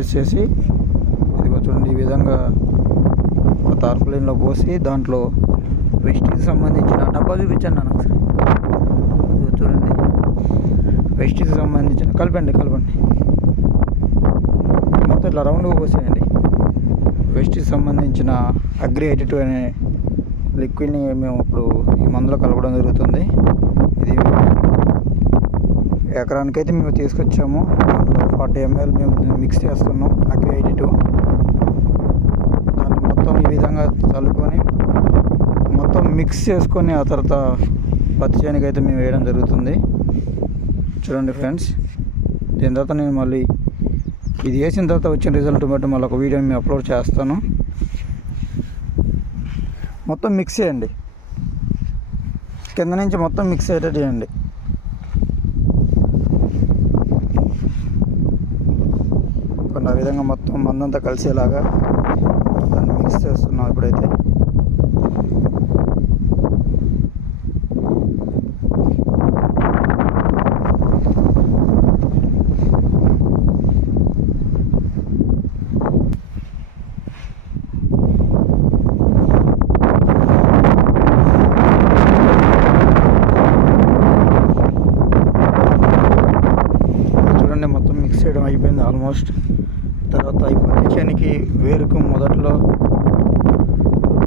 వచ్చేసేసి ఇదిగో చూడండి, ఈ విధంగా ఒక తార్పులిన్లో పోసి దాంట్లో వెస్టీకి సంబంధించిన డబ్బా చూపించండి నాకు ఒకసారి. ఇదిగో చూడండి, వెస్టీకి సంబంధించిన కలపండి మొత్తం ఇట్లా రౌండ్గా పోసేయండి. వెస్టీకి సంబంధించిన అగ్రి 82 అనే లిక్విడ్ని మేము ఇప్పుడు ఈ మందులో కలపడం జరుగుతుంది. ఇది ఎకరానికైతే మేము తీసుకొచ్చాము. దాంట్లో 40 ml మేము మిక్స్ చేస్తున్నాం అగ్రి 82. దాన్ని మొత్తం ఈ విధంగా చల్లుకొని మొత్తం మిక్స్ చేసుకొని ఆ తర్వాత పత్తి చేనుకైతే మేము వేయడం జరుగుతుంది. చూడండి ఫ్రెండ్స్, దీని తర్వాత నేను మళ్ళీ ఇది వేసిన తర్వాత వచ్చిన రిజల్ట్ బట్టి మళ్ళీ ఒక వీడియో మేము అప్లోడ్ చేస్తాను. మొత్తం మిక్స్ చేయండి, కింద నుంచి మొత్తం మిక్స్ అయ్యేటట్టు చేయండి. ఆ విధంగా మొత్తం మందంతా కలిసేలాగా దాన్ని మిక్స్ చేస్తున్నాం ఇప్పుడైతే. చూడండి, మొత్తం మిక్స్ చేయడం అయిపోయింది ఆల్మోస్ట్. తర్వాత ఈ పత్తి చేనికి వేరుకు మొదట్లో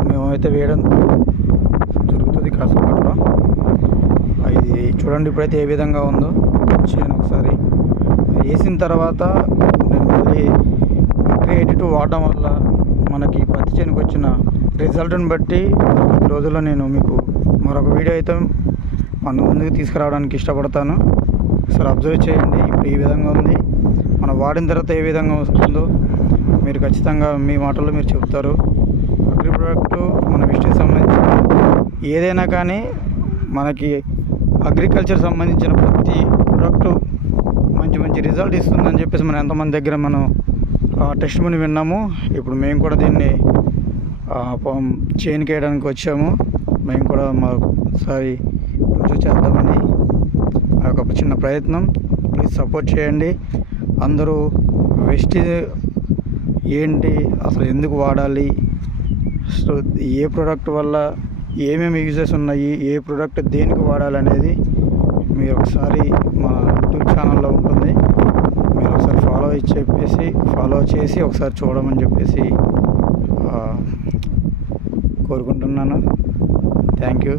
మేమైతే వేయడం జరుగుతుంది కాసేపట్లో. ఇది చూడండి ఇప్పుడైతే ఏ విధంగా ఉందో చేను. ఒకసారి వేసిన తర్వాత నేను మళ్ళీ అగ్రి 82 వాడడం వల్ల మనకి పత్తి చేనుకు వచ్చిన రిజల్ట్ని బట్టి కొద్ది రోజుల్లో నేను మీకు మరొక వీడియో అయితే మన ముందుకు తీసుకురావడానికి ఇష్టపడతాను. ఒకసారి అబ్జర్వ్ చేయండి, ఇప్పుడు ఈ విధంగా ఉంది. మనం వాడిన తర్వాత ఏ విధంగా వస్తుందో మీరు ఖచ్చితంగా మీ మాటల్లో మీరు చెప్తారు. అగ్రి ప్రోడక్ట్ మన వెస్టీకి సంబంధించిన ఏదైనా కానీ మనకి అగ్రికల్చర్ సంబంధించిన ప్రతి ప్రోడక్ట్ మంచి రిజల్ట్ ఇస్తుందని చెప్పేసి మనం ఎంతమంది దగ్గర మనం టెస్ట్ మనీ విన్నాము. ఇప్పుడు మేము కూడా దీన్ని చేనుకి వేయడానికి వచ్చాము. మేము కూడా మరొకసారి రుజువు చేద్దామని ఒక చిన్న ప్రయత్నం. ప్లీజ్ సపోర్ట్ చేయండి అందరూ. వెస్టీ ఏంటి, అసలు ఎందుకు వాడాలి, సో ఏ ప్రోడక్ట్ వల్ల ఏమేమి యూజెస్ ఉన్నాయి, ఏ ప్రోడక్ట్ దేనికి వాడాలనేది మీరు ఒకసారి మా యూట్యూబ్ ఛానల్లో ఉంటుంది. మీరు ఒకసారి ఫాలో చేసి ఒకసారి చూడమని చెప్పేసి కోరుకుంటున్నాను. Thank you.